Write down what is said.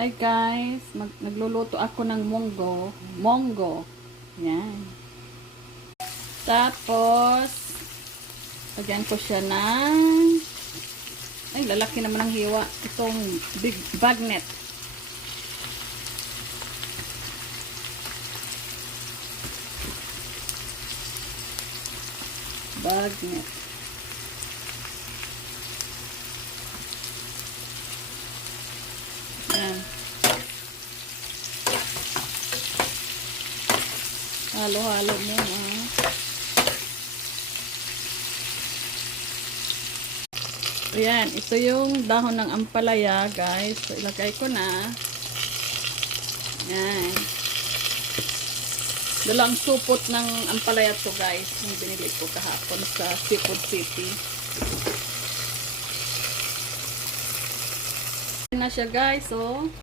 Hi guys, nagluluto ako ng monggo. Yan. Tapos, lagyan ko siya ng, ay lalaki naman ang hiwa. Itong big bagnet. Bagnet. Yan. Halo-halo muna. Ayan, ito yung dahon ng ampalaya, guys. So, ilagay ko na. Ayan. Dalang supot ng ampalaya to, guys. Yung binili ko kahapon sa Seafood City. Ayan na siya, guys. So,